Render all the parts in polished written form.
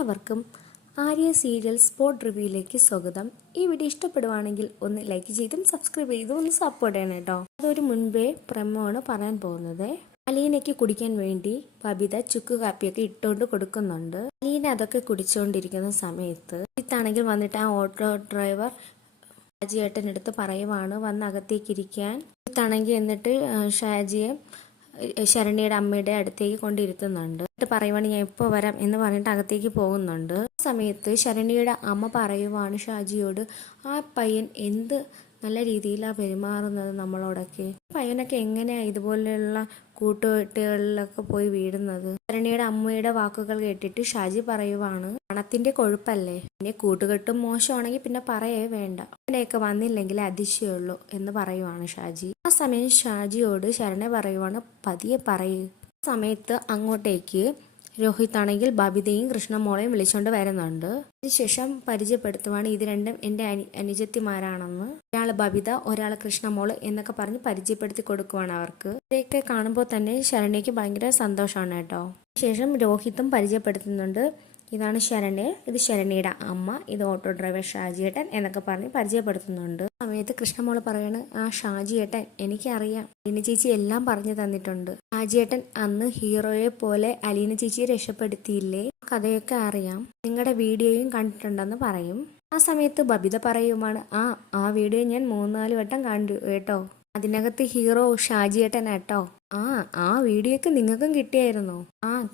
എല്ലാവർക്കും Arya serial spot റിവ്യൂയിലേക്ക് സ്വാഗതം. ഈ വീഡിയോ ഇഷ്ടപ്പെടുവാണെങ്കിൽ ഒന്ന് ലൈക്ക് ചെയ്തും സബ്സ്ക്രൈബ് ചെയ്തും ഒന്ന് സപ്പോർട്ട് ചെയ്യണം കേട്ടോ. അതൊരു മുൻപേ പ്രമോണ് പറയാൻ പോകുന്നത്. അലീനയ്ക്ക് കുടിക്കാൻ വേണ്ടി ബബിത ചുക്ക് കാപ്പിയൊക്കെ ഇട്ടുകൊണ്ട് കൊടുക്കുന്നുണ്ട്. അലീന അതൊക്കെ കുടിച്ചുകൊണ്ടിരിക്കുന്ന സമയത്ത് ഇതാണെങ്കിൽ വന്നിട്ട് ആ ഓട്ടോ ഡ്രൈവർ ഷാജിയേട്ടനടുത്ത് പറയുവാണ് വന്ന് അകത്തേക്ക് ഇരിക്കാൻ. ഇതാണെങ്കിൽ എന്നിട്ട് ഷാജിയെ ശരണ്യയുടെ അമ്മയുടെ അടുത്തേക്ക് കൊണ്ടിരുത്തുന്നുണ്ട്. എന്നിട്ട് പറയുവാണ് ഞാൻ ഇപ്പോൾ വരാം എന്ന് പറഞ്ഞിട്ട് അകത്തേക്ക് പോകുന്നുണ്ട്. ആ സമയത്ത് ശരണ്യയുടെ അമ്മ പറയുവാണ് ഷാജിയോട്, ആ പയ്യൻ എന്ത് നല്ല രീതിയിലാണ് പെരുമാറുന്നത് നമ്മളോടൊക്കെ. പയ്യനൊക്കെ എങ്ങനെയാ ഇതുപോലെയുള്ള കൂട്ടുകെട്ടുകളിലൊക്കെ പോയി വീഴുന്നത്. ശരണ്യയുടെ അമ്മയുടെ വാക്കുകൾ കേട്ടിട്ട് ഷാജി പറയുവാണ്, പണത്തിന്റെ കൊഴുപ്പല്ലേ, പിന്നെ കൂട്ടുകെട്ടും മോശമാണെങ്കിൽ പിന്നെ പറയേ വേണ്ട, അങ്ങനെയൊക്കെ വന്നില്ലെങ്കിൽ അതിശയുള്ളൂ എന്ന് പറയുവാണ് ഷാജി. ആ സമയം ഷാജിയോട് ശരണ്യ പറയുവാണ് പതിയെ പറയൂ. ആ സമയത്ത് അങ്ങോട്ടേക്ക് രോഹിത് ആണെങ്കിൽ ബബിതയും കൃഷ്ണമോളെയും വിളിച്ചോണ്ട് വരുന്നുണ്ട്. അതിനുശേഷം പരിചയപ്പെടുത്തുവാണ് ഇത് രണ്ടും എൻ്റെ അനുജത്തിമാരാണെന്ന്. ഒരാൾ ബബിത, ഒരാൾ കൃഷ്ണമോള് എന്നൊക്കെ പറഞ്ഞ് പരിചയപ്പെടുത്തി കൊടുക്കുവാണ് അവർക്ക്. ഇതൊക്കെ കാണുമ്പോൾ തന്നെ ശരണ്യക്ക് ഭയങ്കര സന്തോഷമാണ് കേട്ടോ. ശേഷം രോഹിത്തും പരിചയപ്പെടുത്തുന്നുണ്ട്, ഇതാണ് ശരണ്യ, ഇത് ശരണ്യയുടെ അമ്മ, ഇത് ഓട്ടോ ഡ്രൈവർ ഷാജിയേട്ടൻ എന്നൊക്കെ പറഞ്ഞ് പരിചയപ്പെടുത്തുന്നുണ്ട്. സമയത്ത് കൃഷ്ണമോള് പറയാണ്, ആ ഷാജിയേട്ടൻ എനിക്കറിയാം, അലീന ചേച്ചി എല്ലാം പറഞ്ഞു തന്നിട്ടുണ്ട്. ഷാജിയേട്ടൻ അന്ന് ഹീറോയെ പോലെ അലീന ചേച്ചിയെ രക്ഷപ്പെടുത്തിയില്ലേ, കഥയൊക്കെ അറിയാം, നിങ്ങളുടെ വീഡിയോയും കണ്ടിട്ടുണ്ടെന്ന് പറയും. ആ സമയത്ത് ബബിത പറയുമാണ്, ആ വീഡിയോ ഞാൻ 3-4 വട്ടം കണ്ടു കേട്ടോ, അതിനകത്ത് ഹീറോ ഷാജിയേട്ടനാട്ടോ. ആ വീഡിയോ ഒക്കെ നിങ്ങൾക്കും കിട്ടിയായിരുന്നോ?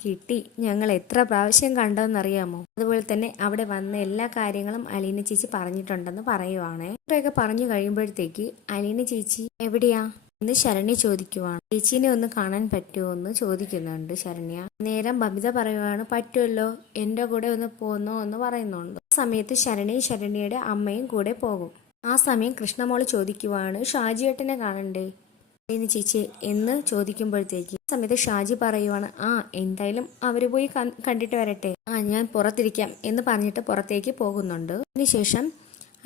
കിട്ടി, ഞങ്ങൾ എത്ര പ്രാവശ്യം കണ്ടോന്നറിയാമോ. അതുപോലെ തന്നെ അവിടെ വന്ന എല്ലാ കാര്യങ്ങളും അലീന ചേച്ചി പറഞ്ഞിട്ടുണ്ടെന്ന് പറയുവാണ്. ഇത്രയൊക്കെ പറഞ്ഞു കഴിയുമ്പോഴത്തേക്ക് അലീന ചേച്ചി എവിടെയാ എന്ന് ശരണ്യ ചോദിക്കുവാണ്. ചേച്ചീനെ ഒന്ന് കാണാൻ പറ്റുമോ എന്ന് ചോദിക്കുന്നുണ്ട് ശരണ്യ. നേരം ബബിത പറയുവാണ്, പറ്റുമല്ലോ, എൻ്റെ കൂടെ ഒന്ന് പോന്നോ എന്ന് പറയുന്നുണ്ട്. ആ സമയത്ത് ശരണ്യയുടെ അമ്മയും കൂടെ പോകും. ആ സമയം കൃഷ്ണമോള് ചോദിക്കുവാണ്, ഷാജിയേട്ടനെ കാണണ്ടേ അലീന ചേച്ചി എന്ന് ചോദിക്കുമ്പോഴത്തേക്ക് സമയത്ത് ഷാജി പറയുവാണ്, എന്തായാലും അവര് പോയി കണ്ടിട്ട് വരട്ടെ, ഞാൻ പുറത്തിരിക്കാം എന്ന് പറഞ്ഞിട്ട് പുറത്തേക്ക് പോകുന്നുണ്ട്. അതിനുശേഷം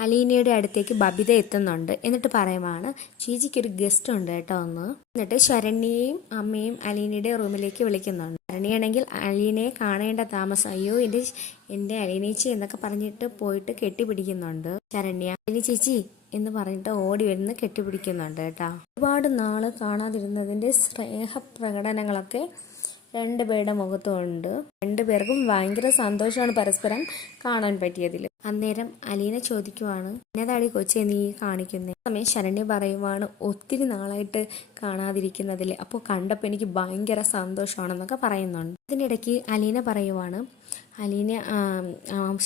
അലീനയുടെ അടുത്തേക്ക് ബബിത എത്തുന്നുണ്ട്. എന്നിട്ട് പറയുവാണ്, ചേച്ചിക്കൊരു ഗസ്റ്റ് ഉണ്ട് കേട്ടോ ഒന്ന്. എന്നിട്ട് ശരണ്യയും അമ്മയും അലീനയുടെ റൂമിലേക്ക് വിളിക്കുന്നുണ്ട്. ശരണ്യാണെങ്കിൽ അലീനയെ കാണേണ്ട താമസം, അയ്യോ എൻ്റെ അലീനേച്ചി എന്നൊക്കെ പറഞ്ഞിട്ട് പോയിട്ട് കെട്ടിപ്പിടിക്കുന്നുണ്ട്. ശരണ്യ അലീന ചേച്ചി എന്ന് പറഞ്ഞിട്ട് ഓടി വരുന്ന കെട്ടിപ്പിടിക്കുന്നുണ്ട് കേട്ടോ. ഒരുപാട് നാള് കാണാതിരുന്നതിൻ്റെ സ്നേഹപ്രകടനങ്ങളൊക്കെ രണ്ടുപേരുടെ മുഖത്തുണ്ട്. രണ്ടുപേർക്കും ഭയങ്കര സന്തോഷമാണ് പരസ്പരം കാണാൻ പറ്റിയതിൽ. അന്നേരം അലീന ചോദിക്കുവാണ്, എന്നതാടി കൊച്ചെ നീ കാണിക്കുന്നേ. സമയം ശരണ്യ പറയുവാണ്, ഒത്തിരി നാളായിട്ട് കാണാതിരിക്കുന്നതിൽ, അപ്പോൾ കണ്ടപ്പോൾ എനിക്ക് ഭയങ്കര സന്തോഷമാണെന്നൊക്കെ പറയുന്നുണ്ട്. അതിനിടയ്ക്ക് അലീന പറയുവാണ്,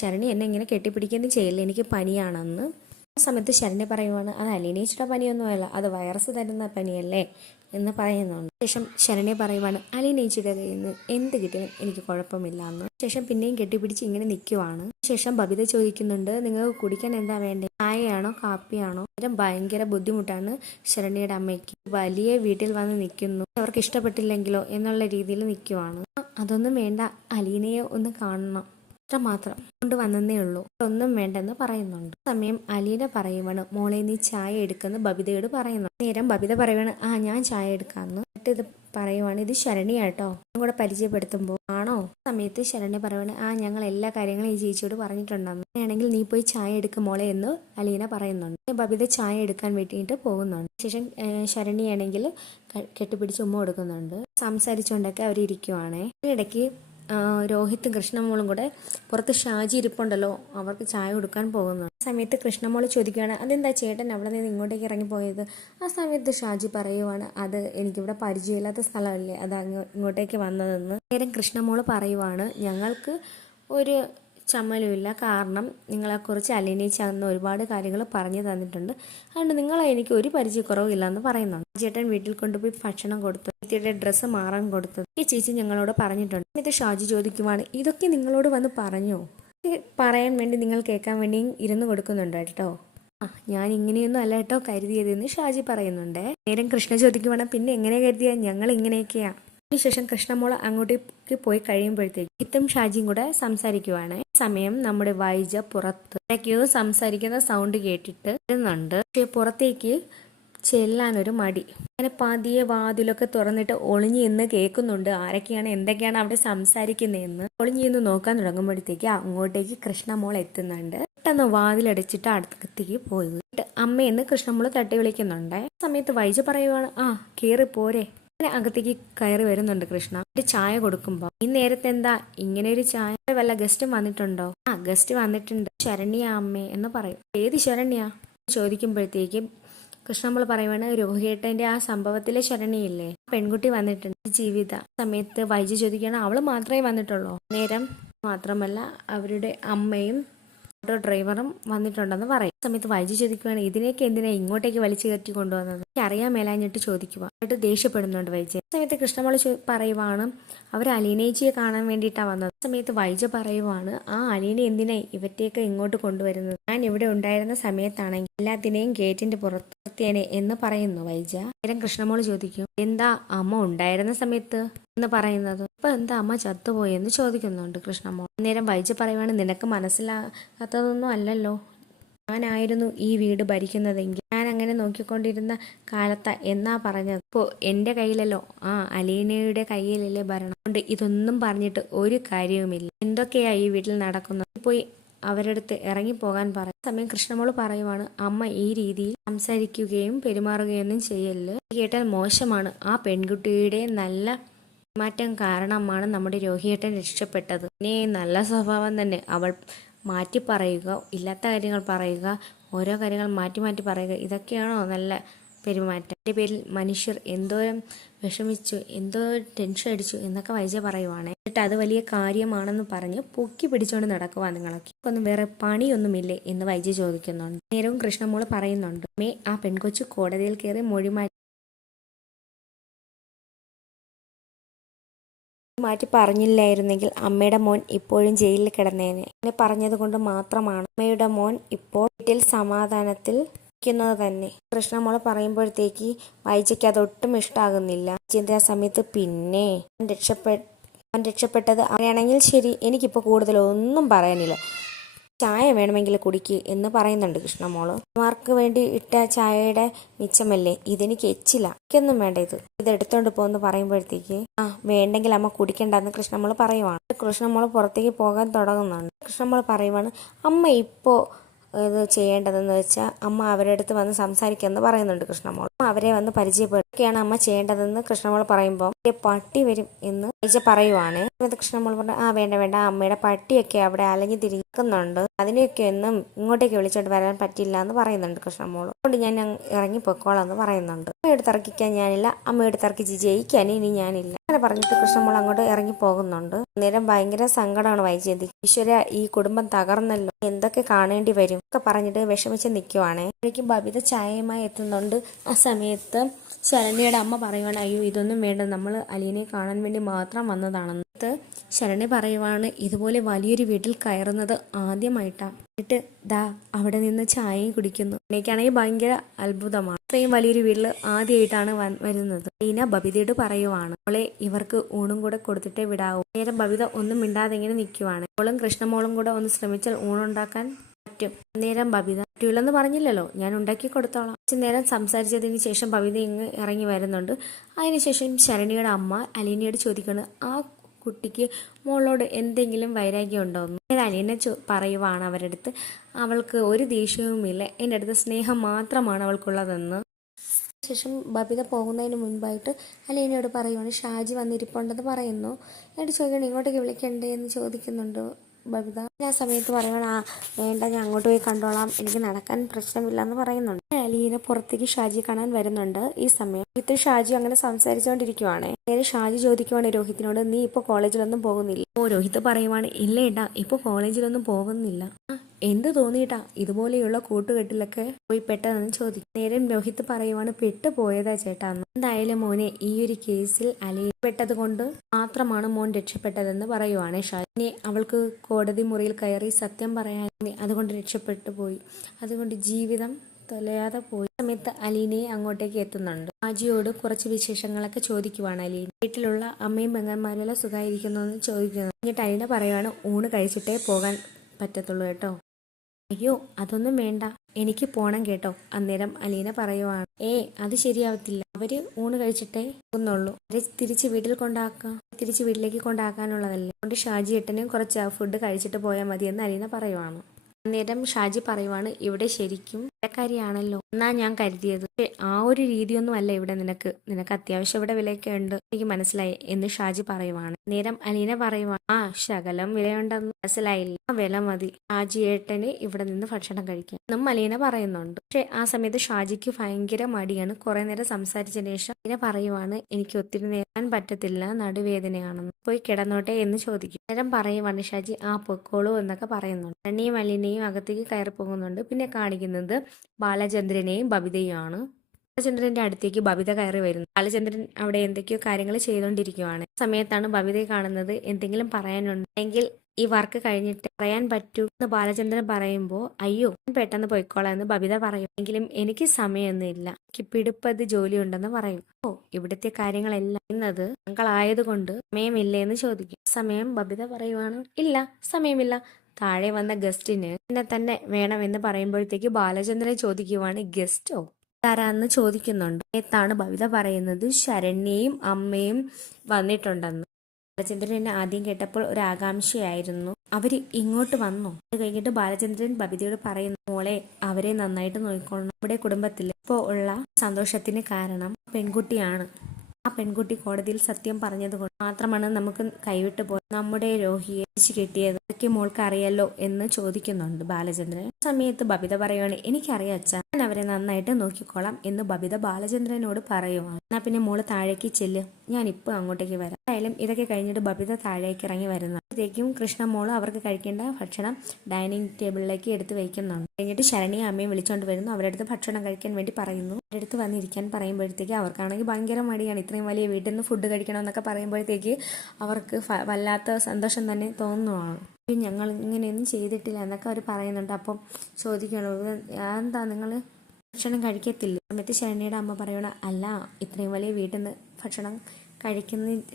ശരണ്യ എന്നെ ഇങ്ങനെ കെട്ടിപ്പിടിക്കുകയൊന്നും ചെയ്യില്ല, എനിക്ക് പനിയാണെന്ന്. ആ സമയത്ത് ശരണ്യ പറയുവാണ്, അത് അലീനേച്ചിയുടെ പനിയൊന്നുമല്ല, അത് വൈറസ് തരുന്ന പനിയല്ലേ എന്ന് പറയുന്നുണ്ട്. ശേഷം ശരണ്യ പറയുവാണ്, അലീനേച്ചിയുടെ കയ്യിൽ നിന്ന് എന്ത് കിട്ടിയാലും എനിക്ക് കുഴപ്പമില്ല എന്ന്. ശേഷം പിന്നെയും കെട്ടിപ്പിടിച്ച് ഇങ്ങനെ നിൽക്കുവാണ്. ശേഷം ബബിത ചോദിക്കുന്നുണ്ട്, നിങ്ങൾക്ക് കുടിക്കാൻ എന്താ വേണ്ടേ, ചായയാണോ കാപ്പിയാണോ? ഭയങ്കര ബുദ്ധിമുട്ടാണ് ശരണ്യയുടെ അമ്മയ്ക്ക്. വലിയ വീട്ടിൽ വന്ന് നിൽക്കുന്നു, അവർക്ക് ഇഷ്ടപ്പെട്ടില്ലെങ്കിലോ എന്നുള്ള രീതിയിൽ നിൽക്കുവാണ്. അതൊന്നും വേണ്ട, അലീനയെ ഒന്ന് കാണണം, മാത്രം കൊണ്ടുവന്നേ ഉള്ളൂ, ഒന്നും വേണ്ടെന്ന് പറയുന്നുണ്ട്. സമയം അലീന പറയുവാണ്, മോളെ നീ ചായ എടുക്കുന്ന ബബിതയോട് പറയുന്നു. നേരം ബബിത പറയുവാണ്, ഞാൻ ചായ എടുക്കാന്ന്. എന്നിട്ട് ഇത് പറയുവാണ്, ഇത് ശരണ്യ കേട്ടോ, കൂടെ പരിചയപ്പെടുത്തുമ്പോൾ ആണോ. സമയത്ത് ശരണ്യ പറയുവാണ്, ഞങ്ങൾ എല്ലാ കാര്യങ്ങളും ഈ ചേച്ചിയോട് പറഞ്ഞിട്ടുണ്ടെന്ന്, അങ്ങനെയാണെങ്കിൽ നീ പോയി ചായ എടുക്കും മോളെ എന്ന് അലീന പറയുന്നുണ്ട്. ബബിത ചായ എടുക്കാൻ വേണ്ടിയിട്ട് പോകുന്നുണ്ട്. ശേഷം ശരണ്യാണെങ്കിൽ കെട്ടിപ്പിടിച്ച് ഉമ്മ കൊടുക്കുന്നുണ്ട്. സംസാരിച്ചുകൊണ്ടൊക്കെ അവരിയ്ക്കുവാണ്. ഇതിനിടയ്ക്ക് രോഹിത്തും കൃഷ്ണമോളും കൂടെ പുറത്ത് ഷാജി ഇരിപ്പുണ്ടല്ലോ, അവർക്ക് ചായ കൊടുക്കാൻ പോകുന്നു. ആ സമയത്ത് കൃഷ്ണമോള് ചോദിക്കുകയാണ്, അതെന്താ ചേട്ടൻ അവിടെ നിന്ന് ഇങ്ങോട്ടേക്ക് ഇറങ്ങിപ്പോയത്? ആ സമയത്ത് ഷാജി പറയുവാണ്, അത് എനിക്കിവിടെ പരിചയമില്ലാത്ത സ്ഥലമല്ലേ, അത് ഇങ്ങോട്ടേക്ക് വന്നതെന്ന്. നേരം കൃഷ്ണമോള് പറയുവാണ്, ഞങ്ങൾക്ക് ഒരു ചമ്മലുമില്ല, കാരണം നിങ്ങളെക്കുറിച്ച് അലീനേച്ചി അന്ന് ഒരുപാട് കാര്യങ്ങൾ പറഞ്ഞു തന്നിട്ടുണ്ട്, അതുകൊണ്ട് നിങ്ങളെ എനിക്ക് ഒരു പരിചയക്കുറവില്ല എന്ന് പറയുന്നുണ്ട്. ചേട്ടൻ വീട്ടിൽ കൊണ്ടുപോയി ഭക്ഷണം കൊടുത്തു, ചേച്ചിയുടെ ഡ്രസ്സ് മാറാൻ കൊടുത്തത് ഈ ചേച്ചി ഞങ്ങളോട് പറഞ്ഞിട്ടുണ്ട്. എന്നിട്ട് ഷാജി ചോദിക്കുവാണ്, ഇതൊക്കെ നിങ്ങളോട് വന്ന് പറഞ്ഞോ? പറയാൻ വേണ്ടി നിങ്ങൾ കേൾക്കാൻ വേണ്ടി ഇരുന്ന് കൊടുക്കുന്നുണ്ട് കേട്ടോ. ഞാൻ ഇങ്ങനെയൊന്നും അല്ല കേട്ടോ കരുതിയതെന്ന് ഷാജി പറയുന്നുണ്ട്. നേരം കൃഷ്ണ ചോദിക്കുവാണ്, പിന്നെ എങ്ങനെ കരുതിയാ? ഞങ്ങൾ ഇങ്ങനെയൊക്കെയാ. അതിനുശേഷം കൃഷ്ണമോള് അങ്ങോട്ടേക്ക് പോയി കഴിയുമ്പോഴത്തേക്ക് ഇത്തും ഷാജിയും കൂടെ സംസാരിക്കുവാണ്. സമയം നമ്മുടെ വൈജ പുറത്ത് സംസാരിക്കുന്ന സൗണ്ട് കേട്ടിട്ട് ഇരുന്നുണ്ട്. പക്ഷെ പുറത്തേക്ക് ചെല്ലാനൊരു മടി. അങ്ങനെ പതിയെ വാതിലൊക്കെ തുറന്നിട്ട് ഒളിഞ്ഞു നിന്ന് കേൾക്കുന്നുണ്ട് ആരൊക്കെയാണ് എന്തൊക്കെയാണ് അവിടെ സംസാരിക്കുന്നതെന്ന്. ഒളിഞ്ഞു നിന്ന് നോക്കാൻ തുടങ്ങുമ്പോഴത്തേക്ക് അങ്ങോട്ടേക്ക് കൃഷ്ണമോൾ എത്തുന്നുണ്ട്. പെട്ടെന്ന് വാതിലടച്ചിട്ട് അടുത്തേക്ക് പോയി. അമ്മയെന്ന് കൃഷ്ണമോള് തട്ടി വിളിക്കുന്നുണ്ട്. സമയത്ത് വൈജ പറയുവാണ്, ആ കേറി പോരെ. അങ്ങനെ അകത്തേക്ക് കയറി വരുന്നുണ്ട് കൃഷ്ണ. ഒരു ചായ കൊടുക്കുമ്പോ, ഈ നേരത്തെ എന്താ ഇങ്ങനെ ഒരു ചായ? വല്ല ഗസ്റ്റും വന്നിട്ടുണ്ടോ? ആ ഗസ്റ്റ് വന്നിട്ടുണ്ട്, ശരണ്യ അമ്മേ എന്ന് പറയും. ഏത് ശരണ്യ ചോദിക്കുമ്പോഴത്തേക്കും കൃഷ്ണമോൾ പറയുവാണ്, രോഹിയേട്ടന്റെ ആ സംഭവത്തിലെ ശരണ്യയില്ലേ, പെൺകുട്ടി വന്നിട്ടുണ്ട്. ജീവിത സമയത്ത് വൈജ ചോദിക്കുകയാണ്, അവള് മാത്രമേ വന്നിട്ടുള്ളൂ? നേരം മാത്രമല്ല അവരുടെ അമ്മയും ഓട്ടോ ഡ്രൈവറും വന്നിട്ടുണ്ടെന്ന് പറയും. സമയത്ത് വൈജി ചോദിക്കുവാണ്, ഇതിനേക്ക് എന്തിനാ ഇങ്ങോട്ടേക്ക് വലിച്ചു കയറ്റി കൊണ്ടുവന്നത്? എനിക്ക് അറിയാൻ മേലാഞ്ഞിട്ട് ചോദിക്കുക. എന്നിട്ട് ദേഷ്യപ്പെടുന്നുണ്ട് വൈജ. സമയത്ത് കൃഷ്ണമോള് പറയുവാണ്, അവർ അലീനേച്ചിയെ കാണാൻ വേണ്ടിയിട്ടാണ് വന്നത്. സമയത്ത് വൈജ പറയുവാണ്, ആ അലീന എന്തിനാ ഇവറ്റേക്ക് ഇങ്ങോട്ട് കൊണ്ടുവരുന്നത്? ഞാൻ ഇവിടെ ഉണ്ടായിരുന്ന സമയത്താണെങ്കിൽ എല്ലാത്തിനെയും ഗേറ്റിന്റെ പുറത്തേനെ എന്ന് പറയുന്നു വൈജ. നേരം കൃഷ്ണമോള് ചോദിക്കും, എന്താ അമ്മ ഉണ്ടായിരുന്ന സമയത്ത് എന്ന് പറയുന്നത്? ഇപ്പൊ എന്താ അമ്മ ചത്തുപോയെന്ന് ചോദിക്കുന്നുണ്ട് കൃഷ്ണമോൾ. നേരം വൈജ പറയുവാണ്, നിനക്ക് മനസ്സിലാകാത്തതൊന്നും അല്ലല്ലോ, ഞാനായിരുന്നു ഈ വീട് ഭരിക്കുന്നതെങ്കിൽ ഞാൻ അങ്ങനെ നോക്കിക്കൊണ്ടിരുന്ന കാലത്ത എന്നാ പറഞ്ഞത്? ഇപ്പോ എന്റെ കയ്യിലല്ലോ, ആ അലീനയുടെ കയ്യിലല്ലേ ഭരണം. കൊണ്ട് ഇതൊന്നും പറഞ്ഞിട്ട് ഒരു കാര്യവുമില്ല. എന്തൊക്കെയാ ഈ വീട്ടിൽ നടക്കുന്നത്? പോയി അവരടുത്ത് ഇറങ്ങിപ്പോകാൻ പറയും. സമയം കൃഷ്ണമോള് പറയുവാണ്, അമ്മ ഈ രീതിയിൽ സംസാരിക്കുകയും പെരുമാറുകയൊന്നും ചെയ്യല്. കേട്ടാൽ മോശമാണ്. ആ പെൺകുട്ടിയുടെ നല്ല മാറ്റം കാരണമാണ് നമ്മുടെ രോഹിയേട്ടൻ രക്ഷപ്പെട്ടത്. പിന്നെ നല്ല സ്വഭാവം തന്നെ. അവൾ മാറ്റി പറയുക, ഇല്ലാത്ത കാര്യങ്ങൾ പറയുക, ഓരോ കാര്യങ്ങൾ മാറ്റി മാറ്റി പറയുക, ഇതൊക്കെയാണോ നല്ല പെരുമാറ്റം? എൻ്റെ പേരിൽ മനുഷ്യർ എന്തോരം വിഷമിച്ചു, എന്തോ ടെൻഷൻ അടിച്ചു എന്നൊക്കെ വൈജ പറയുവാണ്. എന്നിട്ട് അത് വലിയ കാര്യമാണെന്ന് പറഞ്ഞ് പൊക്കി പിടിച്ചുകൊണ്ട് നടക്കുവാ നിങ്ങളൊക്കെ. ഒന്നും വേറെ പണിയൊന്നുമില്ലേ എന്ന് വൈജ ചോദിക്കുന്നുണ്ട്. നേരവും കൃഷ്ണമോള് പറയുന്നുണ്ട്, ആ പെൺകൊച്ചു കോടതിയിൽ കയറി മൊഴി മാറ്റി പറഞ്ഞില്ലായിരുന്നെങ്കിൽ അമ്മയുടെ മോൻ ഇപ്പോഴും ജയിലിൽ കിടന്നേനെ. അങ്ങനെ പറഞ്ഞത് കൊണ്ട് മാത്രമാണ് അമ്മയുടെ മോൻ ഇപ്പോൾ വീട്ടിൽ സമാധാനത്തിൽ ഇരിക്കുന്നത് തന്നെ. കൃഷ്ണമോള് പറയുമ്പോഴത്തേക്ക് വൈജയ്ക്ക് അതൊട്ടും ഇഷ്ടാകുന്നില്ല. ചിന്താ സമയത്ത് പിന്നെ രക്ഷപ്പെട്ടത് അറിയണമെങ്കിൽ ശരി, എനിക്കിപ്പോൾ കൂടുതലൊന്നും പറയാനില്ല, ചായ വേണമെങ്കിൽ കുടിക്ക് എന്ന് പറയുന്നുണ്ട് കൃഷ്ണമോള്. മാർക്ക് വേണ്ടി ഇട്ട ചായയുടെ മിച്ചമല്ലേ, ഇതെനിക്ക് എച്ചില്ല, എനിക്കൊന്നും വേണ്ട, ഇത് എടുത്തോണ്ട് പോന്ന് പറയുമ്പോഴത്തേക്ക്, ആ വേണ്ടെങ്കിൽ അമ്മ കുടിക്കണ്ടെന്ന് കൃഷ്ണമോള് പറയുവാണ്. കൃഷ്ണമോള് പുറത്തേക്ക് പോകാൻ തുടങ്ങുന്നുണ്ട്. കൃഷ്ണമോള് പറയുവാണ്, അമ്മ ഇപ്പോ ഇത് ചെയ്യേണ്ടതെന്ന് വെച്ചാൽ അമ്മ അവരുടെ അടുത്ത് വന്ന് സംസാരിക്കുമെന്ന് പറയുന്നുണ്ട് കൃഷ്ണമോൾ. അവരെ വന്ന് പരിചയപ്പെടുകയാണ് അമ്മ ചെയ്യേണ്ടതെന്ന് കൃഷ്ണമോൾ പറയുമ്പോൾ പട്ടി വരും എന്ന് വൈജ പറയുവാണ്. കൃഷ്ണമോൾ പറഞ്ഞു, ആ വേണ്ട വേണ്ട, അമ്മയുടെ പട്ടിയൊക്കെ അവിടെ അലഞ്ഞു തിരിക്കുന്നുണ്ട്, അതിനെയൊക്കെ ഒന്നും ഇങ്ങോട്ടേക്ക് വിളിച്ചോണ്ട് വരാൻ പറ്റില്ല എന്ന് പറയുന്നുണ്ട് കൃഷ്ണമോൾ. അതുകൊണ്ട് ഞാൻ ഇറങ്ങി പൊക്കോളാം എന്ന് പറയുന്നുണ്ട്. അമ്മയോട് തർക്കിക്കാൻ ഞാനില്ല, അമ്മയോട് തർക്കിച്ച് ജയിക്കാൻ ഇനി ഞാനില്ല അങ്ങനെ പറഞ്ഞിട്ട് കൃഷ്ണമോൾ അങ്ങോട്ട് ഇറങ്ങി പോകുന്നുണ്ട്. നേരം ഭയങ്കര സങ്കടമാണ് വൈജയന്തി. ഈശ്വര, ഈ കുടുംബം തകർന്നല്ലോ, എന്തൊക്കെ കാണേണ്ടി വരും ഒക്കെ പറഞ്ഞിട്ട് വിഷമിച്ച് നിൽക്കുവാണേ. അപ്പോഴേക്കും ബബിത ചായയുമായി എത്തുന്നുണ്ട്. ആ സമയത്ത് ശരണ്യയുടെ അമ്മ പറയുവാണ്, അയ്യോ ഇതൊന്നും വേണ്ട, നമ്മൾ അലീനെ കാണാൻ വേണ്ടി മാത്രം വന്നതാണെന്ന്. ശരണ്യ പറയുവാണ്, ഇതുപോലെ വലിയൊരു വീട്ടിൽ കയറുന്നത് ആദ്യമായിട്ടാണ്. എന്നിട്ട് ദാ അവിടെ നിന്ന് ചായയും കുടിക്കുന്നു. എനിക്കാണെങ്കിൽ ഭയങ്കര അത്ഭുതമാണ്. ഇത്രയും വലിയൊരു വീട്ടിൽ ആദ്യമായിട്ടാണ് വരുന്നത്. ലീന ബബിതയോട് പറയുവാണ്, അവളെ ഇവർക്ക് ഊണും കൂടെ കൊടുത്തിട്ടേ വിടാവൂ. നേരം ബബിത ഒന്നും മിണ്ടാതെ ഇങ്ങനെ നിൽക്കുവാണ്. അവളും കൃഷ്ണമോളും കൂടെ ഒന്ന് ശ്രമിച്ചാൽ ഊണുണ്ടാക്കാൻ പറ്റും. നേരം ബബിത പറ്റൂലെന്ന് പറഞ്ഞില്ലല്ലോ, ഞാൻ ഉണ്ടാക്കി കൊടുത്തോളാം. കുറച്ച് നേരം സംസാരിച്ചതിന് ശേഷം ബബിത ഇങ്ങ് ഇറങ്ങി വരുന്നുണ്ട്. അതിനുശേഷം ശരണ്യയുടെ അമ്മ അലീനയോട് ചോദിക്കുന്നു, ആ കുട്ടിക്ക് മോളോട് എന്തെങ്കിലും വൈരാഗ്യം ഉണ്ടോയെന്ന്. അലീന പറയുവാണ് അവരുടെ അടുത്ത്, അവൾക്ക് ഒരു ദേഷ്യവുമില്ല, എൻ്റെ അടുത്ത് സ്നേഹം മാത്രമാണ് അവൾക്കുള്ളതെന്ന്. ശേഷം ബബിത പോകുന്നതിന് മുൻപായിട്ട് അലീനയോട് പറയുവാണ്, ഷാജി വന്നിരിപ്പുണ്ടെന്ന് പറയുന്നു. എന്നിട്ട് ചോദിക്കണം, ഇങ്ങോട്ടേക്ക് വിളിക്കണ്ടേ എന്ന് ചോദിക്കുന്നുണ്ട് ബബിത. ആ സമയത്ത് പറയുവാണ്, ആ വേണ്ട, ഞാൻ അങ്ങോട്ട് പോയി കണ്ടോളാം, എനിക്ക് നടക്കാൻ പ്രശ്നമില്ല എന്ന് പറയുന്നുണ്ട്. അലീന പുറത്തേക്ക് ഷാജി കാണാൻ വരുന്നുണ്ട്. ഈ സമയം രോഹിത്തും ഷാജി അങ്ങനെ സംസാരിച്ചുകൊണ്ടിരിക്കുവാണ്. നേരെ ഷാജി ചോദിക്കുവാണ് രോഹിത്തിനോട്, നീ ഇപ്പൊ കോളേജിലൊന്നും പോകുന്നില്ല? ഓ രോഹിത്ത് പറയുവാണ്, ഇല്ല ഏട്ടാ, ഇപ്പൊ കോളേജിലൊന്നും പോകുന്നില്ല. എന്ത് തോന്നിയിട്ടാ ഇതുപോലെയുള്ള കൂട്ടുകെട്ടിലൊക്കെ പോയി പെട്ടതെന്ന് ചോദിക്കും. നേരം രോഹിത്ത് പറയുവാണ്, പെട്ടുപോയതാ ചേട്ടാ. എന്തായാലും മോനെ, ഈ ഒരു കേസിൽ അലീനപ്പെട്ടത് കൊണ്ട് മാത്രമാണ് മോൻ രക്ഷപ്പെട്ടതെന്ന് പറയുവാണ് ഷാജി. അവൾക്ക് കോടതി മുറിയിൽ കയറി സത്യം പറയാൻ, അതുകൊണ്ട് രക്ഷപ്പെട്ടു പോയി, അതുകൊണ്ട് ജീവിതം തൊലയാതെ പോയി. സമയത്ത് അലീനയെ അങ്ങോട്ടേക്ക് എത്തുന്നുണ്ട്. ഷാജിയോട് കുറച്ച് വിശേഷങ്ങളൊക്കെ ചോദിക്കുവാണ് അലീന. വീട്ടിലുള്ള അമ്മയും പെങ്ങന്മാരെല്ലാം സുഖമായിരിക്കുന്നു എന്ന് ചോദിക്കുന്നു. എന്നിട്ട് അലീന പറയുവാണ്, ഊണ് കഴിച്ചിട്ടേ പോകാൻ പറ്റത്തുള്ളൂ കേട്ടോ. അയ്യോ അതൊന്നും വേണ്ട, എനിക്ക് പോണം കേട്ടോ. അന്നേരം അലീന പറയുവാണ്, അത് ശരിയാവത്തില്ല. അവര് ഊണ് കഴിച്ചിട്ടേ പോകുന്നുള്ളൂ. അവരെ തിരിച്ച് വീട്ടിലേക്ക് കൊണ്ടാക്കാനുള്ളതല്ലേ. അതുകൊണ്ട് ഷാജി ഏട്ടനും കുറച്ച് ഫുഡ് കഴിച്ചിട്ട് പോയാൽ മതിയെന്ന് അലീന പറയുവാണ്. അന്നേരം ഷാജി പറയുവാണ്, ഇവിടെ ശരിക്കും വിലക്കാരിയാണല്ലോ എന്നാ ഞാൻ കരുതിയത്. പക്ഷേ ആ ഒരു രീതിയൊന്നും അല്ല ഇവിടെ. നിനക്ക് അത്യാവശ്യം ഇവിടെ വിലയൊക്കെ ഉണ്ട്, എനിക്ക് മനസ്സിലായി എന്ന് ഷാജി പറയുവാണ്. നേരം അലീന പറയുവാണ്, ശകലം വിലയുണ്ടെന്ന് മനസ്സിലായില്ല, ആ വില മതി ഷാജി ഏട്ടന് ഇവിടെ നിന്ന് ഭക്ഷണം കഴിക്കാൻ എന്നും അലീന പറയുന്നുണ്ട്. പക്ഷെ ആ സമയത്ത് ഷാജിക്ക് ഭയങ്കര മടിയാണ്. കുറെ നേരം സംസാരിച്ചതിന് ശേഷം അലീന പറയുവാണ്, എനിക്ക് ഒത്തിരി നേരം പറ്റത്തില്ല, നടുവേദനയാണെന്ന്, പോയി കിടന്നോട്ടെ എന്ന് ചോദിക്കും. നേരം പറയുവാണ് ഷാജി, പൊക്കോളൂ എന്നൊക്കെ പറയുന്നുണ്ട്. അലീനയും അകത്തേക്ക് കയറി പോകുന്നുണ്ട്. പിന്നെ കാണിക്കുന്നത് ബാലചന്ദ്രനെയും ബബിതയുമാണ്. ബാലചന്ദ്രന്റെ അടുത്തേക്ക് ബബിത കയറി വരുന്നു. ബാലചന്ദ്രൻ അവിടെ എന്തൊക്കെയോ കാര്യങ്ങൾ ചെയ്തുകൊണ്ടിരിക്കുവാണ്. സമയത്താണ് ബബിതയെ കാണുന്നത്. എന്തെങ്കിലും പറയാനുണ്ടെങ്കിൽ ഈ വർക്ക് കഴിഞ്ഞിട്ട് പറയാൻ പറ്റൂ എന്ന് ബാലചന്ദ്രൻ പറയുമ്പോൾ, അയ്യോ ഞാൻ പെട്ടെന്ന് പോയിക്കോളാം എന്ന് ബബിത പറയും. എങ്കിലും എനിക്ക് സമയമൊന്നുമില്ല, എനിക്ക് പിടിപ്പത് ജോലി ഉണ്ടെന്ന് പറയും. ഇവിടുത്തെ കാര്യങ്ങളെല്ലാം ഇന്നത് താങ്കളായതുകൊണ്ട് സമയമില്ലേ എന്ന് ചോദിക്കും. സമയം ബബിത പറയുവാണ്, ഇല്ല സമയമില്ല. താഴെ വന്ന ഗസ്റ്റിന് എന്നെ തന്നെ വേണമെന്ന് പറയുമ്പോഴത്തേക്ക് ബാലചന്ദ്രൻ ചോദിക്കുവാണ്, ഗസ്റ്റോ ആരാന്ന് ചോദിക്കുന്നുണ്ട്. നേത്താണ് ബബിത പറയുന്നത്, ശരണ്യയും അമ്മയും വന്നിട്ടുണ്ടെന്ന്. ബാലചന്ദ്രൻ എന്നെ ആദ്യം കേട്ടപ്പോൾ ഒരു ആകാംക്ഷയായിരുന്നു, അവര് ഇങ്ങോട്ട് വന്നോ? അത് കഴിഞ്ഞിട്ട് ബാലചന്ദ്രൻ ബബിതയോട് പറയുന്നു, മോളെ അവരെ നന്നായിട്ട് നോക്കിക്കോളണം. നമ്മുടെ കുടുംബത്തിൽ ഇപ്പോൾ ഉള്ള സന്തോഷത്തിന് കാരണം പെൺകുട്ടിയാണ്. ആ പെൺകുട്ടി കോടതിയിൽ സത്യം പറഞ്ഞതുകൊണ്ട് മാത്രമാണ് നമുക്ക് കൈവിട്ട് പോയി നമ്മുടെ രോഹിയെ പിടിച്ചു കെട്ടിയത്. അതൊക്കെ മോൾക്ക് അറിയാലോ എന്ന് ചോദിക്കുന്നുണ്ട് ബാലചന്ദ്രൻ. ആ സമയത്ത് ബബിത പറയുവാണ്, എനിക്കറിയാം അച്ഛാ, ഞാൻ അവരെ നന്നായിട്ട് നോക്കിക്കോളാം എന്ന് ബബിത ബാലചന്ദ്രനോട് പറയുവാണ്. എന്നാ പിന്നെ മോള് താഴേക്ക് ചെല്ല്, ഞാൻ ഇപ്പൊ അങ്ങോട്ടേക്ക് വരാം. എന്തായാലും ഇതൊക്കെ കഴിഞ്ഞിട്ട് ബബിത താഴേക്ക് ഇറങ്ങി വരുന്നപ്പോഴത്തേക്കും കൃഷ്ണമോള് അവർക്ക് കഴിക്കേണ്ട ഭക്ഷണം ഡൈനിങ് ടേബിളിലേക്ക് എടുത്ത് വയ്ക്കുന്നുണ്ട്. കഴിഞ്ഞിട്ട് ശരണിയും അമ്മയും വിളിച്ചോണ്ട് വരുന്നു. അവരടുത്ത് ഭക്ഷണം കഴിക്കാൻ വേണ്ടി പറയുന്നു. അവരടുത്ത് വന്നിരിക്കാൻ പറയുമ്പോഴത്തേക്ക് അവർക്കാണെങ്കിൽ ഭയങ്കര മടിയാണ്. ഇത്രയും വലിയ വീട്ടിൽ നിന്ന് ഫുഡ് കഴിക്കണമെന്നൊക്കെ പറയുമ്പോഴത്തേക്ക് അവർക്ക് വല്ലാത്ത സന്തോഷം തന്നെ തോന്നുവാണ്. ഞങ്ങൾ ഇങ്ങനെയൊന്നും ചെയ്തിട്ടില്ല എന്നൊക്കെ അവർ പറയുന്നുണ്ട്. അപ്പം ചോദിക്കണം, എന്താ നിങ്ങൾ ഭക്ഷണം കഴിക്കത്തില്ല? സമയത്ത് ശരണ്യയുടെ അമ്മ പറയണ, അല്ല ഇത്രയും വലിയ വീട്ടിൽ നിന്ന് ഭക്ഷണം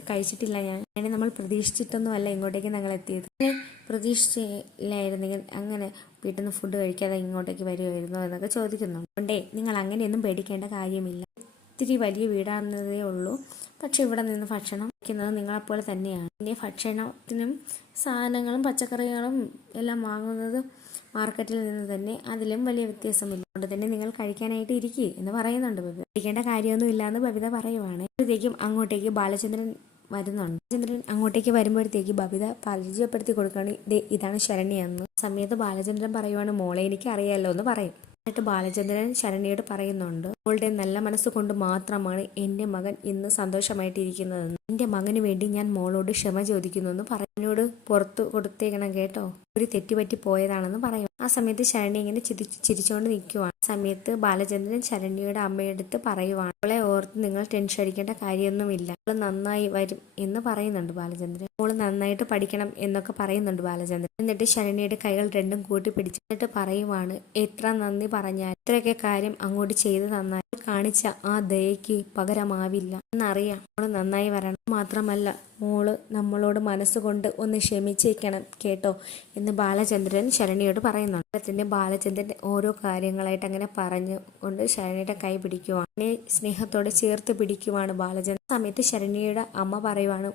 കഴിച്ചിട്ടില്ല ഞാൻ. നമ്മൾ പ്രതീക്ഷിച്ചിട്ടൊന്നും അല്ല ഇങ്ങോട്ടേക്ക് ഞങ്ങൾ എത്തിയത്. പ്രതീക്ഷിച്ചില്ലായിരുന്നെങ്കിൽ അങ്ങനെ വീട്ടിൽ നിന്ന് ഫുഡ് കഴിക്കാതെ ഇങ്ങോട്ടേക്ക് വരുമായിരുന്നോ എന്നൊക്കെ ചോദിക്കുന്നുണ്ട്. അതുകൊണ്ടേ നിങ്ങൾ അങ്ങനെയൊന്നും പേടിക്കേണ്ട കാര്യമില്ല. ഇത്തിരി വലിയ വീടാണെന്നതേ ഉള്ളൂ. പക്ഷെ ഇവിടെ നിന്ന് ഭക്ഷണം കഴിക്കുന്നത് നിങ്ങളെപ്പോലെ തന്നെയാണ്. പിന്നെ ഭക്ഷണത്തിനും സാധനങ്ങളും പച്ചക്കറികളും എല്ലാം വാങ്ങുന്നത് മാർക്കറ്റിൽ നിന്ന് തന്നെ, അതിലും വലിയ വ്യത്യാസമില്ല. അതുകൊണ്ട് തന്നെ നിങ്ങൾ കഴിക്കാനായിട്ട് ഇരിക്കുക എന്ന് പറയുന്നുണ്ട് ബബിത. കഴിക്കേണ്ട കാര്യമൊന്നും ഇല്ലാന്ന് ബബിത പറയുവാണ്. അപ്പോഴത്തേക്കും അങ്ങോട്ടേക്ക് ബാലചന്ദ്രൻ വരുന്നുണ്ട്. ബാലചന്ദ്രൻ അങ്ങോട്ടേക്ക് വരുമ്പോഴത്തേക്ക് ബബിത പരിചയപ്പെടുത്തി കൊടുക്കുകയാണ്, ഇതാണ് ശരണ്യ എന്ന്. സമയത്ത് ബാലചന്ദ്രൻ പറയുവാണ്, മോളെ എനിക്ക് അറിയാലോ എന്ന് പറയും. എന്നിട്ട് ബാലചന്ദ്രൻ ശരണ്യയോട് പറയുന്നുണ്ട്, അവളുടെ നല്ല മനസ്സുകൊണ്ട് മാത്രമാണ് എൻ്റെ മകൻ ഇന്ന് സന്തോഷമായിട്ടിരിക്കുന്നതെന്ന്. എൻ്റെ മകന് വേണ്ടി ഞാൻ മോളോട് ക്ഷമ ചോദിക്കുന്നു എന്ന് പറഞ്ഞോട് പുറത്തു കൊടുത്തേക്കണം കേട്ടോ, ഒരു തെറ്റുപറ്റി പോയതാണെന്ന് പറയും. ആ സമയത്ത് ശരണ്യ ഇങ്ങനെ ചിരിച്ചുകൊണ്ട് നിൽക്കുവാണ്. ആ സമയത്ത് ബാലചന്ദ്രൻ ശരണ്യയുടെ അമ്മയെടുത്ത് പറയുവാണ്, അവളെ ഓർത്ത് നിങ്ങൾ ടെൻഷൻ അടിക്കേണ്ട കാര്യമൊന്നുമില്ല, അവൾ നന്നായി വരും എന്ന് പറയുന്നുണ്ട് ബാലചന്ദ്രൻ. അവൾ നന്നായിട്ട് പഠിക്കണം എന്നൊക്കെ പറയുന്നുണ്ട് ബാലചന്ദ്രൻ. എന്നിട്ട് ശരണ്യയുടെ കൈകൾ രണ്ടും കൂട്ടി പിടിച്ചിട്ട് പറയുവാണ്, എത്ര നന്ദി പറഞ്ഞാൽ ഇത്രയൊക്കെ കാര്യം അങ്ങോട്ട് ചെയ്തു തന്നാൽ കാണിച്ച ആ ദയക്ക് പകരമാവില്ല എന്നറിയാം. മോള് നന്നായി വരണം, മാത്രമല്ല മോള് നമ്മളോട് മനസ്സുകൊണ്ട് ഒന്ന് ക്ഷമിച്ചേക്കണം കേട്ടോ എന്ന് ബാലചന്ദ്രൻ ശരണ്യയോട് പറയുന്നുണ്ട്. ബാലചന്ദ്രൻ ഓരോ കാര്യങ്ങളായിട്ട് അങ്ങനെ പറഞ്ഞുകൊണ്ട് ശരണ്യയുടെ കൈ പിടിക്കുവാണ്. സ്നേഹത്തോടെ ചേർത്ത് പിടിക്കുവാണ് ബാലചന്ദ്രൻ. സമയത്ത് ശരണ്യയുടെ അമ്മ പറയുവാണ്,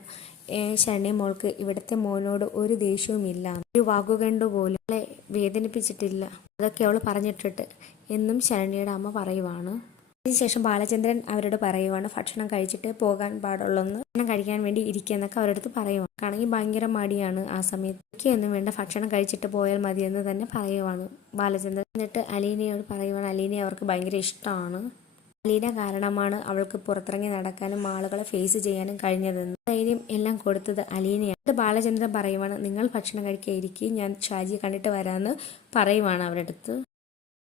ശരണ്യ മോൾക്ക് ഇവിടുത്തെ മോനോട് ഒരു ദേഷ്യവും ഇല്ല, ഒരു വാക്കുകണ്ടു പോലും അവളെ വേദനിപ്പിച്ചിട്ടില്ല, അതൊക്കെ അവൾ പറഞ്ഞിട്ടിട്ട് എന്നും ശരണ്യയുടെ അമ്മ പറയുവാണ്. അതിനുശേഷം ബാലചന്ദ്രൻ അവരോട് പറയുവാണ്, ഭക്ഷണം കഴിച്ചിട്ട് പോകാൻ പാടുള്ളൂന്ന്, ഭക്ഷണം കഴിക്കാൻ വേണ്ടി ഇരിക്കുന്നൊക്കെ അവരടുത്ത് പറയുവാണ്. ആണെങ്കിൽ ഭയങ്കര മടിയാണ് ആ സമയത്ത്. ഒന്നും വേണ്ട, ഭക്ഷണം കഴിച്ചിട്ട് പോയാൽ മതിയെന്ന് തന്നെ പറയുവാണ് ബാലചന്ദ്രൻ. എന്നിട്ട് അലീനയോട് പറയുവാണ്, അലീനയെ അവർക്ക് ഭയങ്കര ഇഷ്ടമാണ്. അലീന കാരണമാണ് അവൾക്ക് പുറത്തിറങ്ങി നടക്കാനും ആളുകളെ ഫേസ് ചെയ്യാനും കഴിഞ്ഞതെന്ന്. ധൈര്യം എല്ലാം കൊടുത്തത് അലീനയാണ്. ബാലചന്ദ്രൻ പറയുവാണ്, നിങ്ങൾ ഭക്ഷണം കഴിക്കാതിരിക്കും, ഞാൻ ഷാജിയെ കണ്ടിട്ട് വരാമെന്ന് പറയുവാണ് അവരടുത്ത്.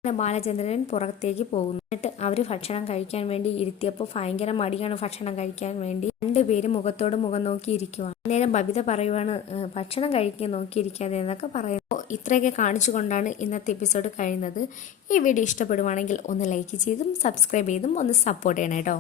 ബാലചന്ദ്രൻ പുറത്തേക്ക് പോകുന്നു. എന്നിട്ട് അവർ ഭക്ഷണം കഴിക്കാൻ വേണ്ടി ഇരുത്തിയപ്പോൾ ഭയങ്കര മടിയാണ് ഭക്ഷണം കഴിക്കാൻ വേണ്ടി. രണ്ടുപേരും മുഖത്തോട് മുഖം നോക്കിയിരിക്കുവാണ്. അന്നേരം ബബിത പറയുവാണ്, ഭക്ഷണം കഴിക്കാൻ നോക്കിയിരിക്കാതെ എന്നൊക്കെ പറയുന്നു. ഇത്രയൊക്കെ കാണിച്ചുകൊണ്ടാണ് ഇന്നത്തെ എപ്പിസോഡ് കഴിയുന്നത്. ഈ വീഡിയോ ഇഷ്ടപ്പെടുവാണെങ്കിൽ ഒന്ന് ലൈക്ക് ചെയ്തും സബ്സ്ക്രൈബ് ചെയ്തും ഒന്ന് സപ്പോർട്ട് ചെയ്യണം കേട്ടോ.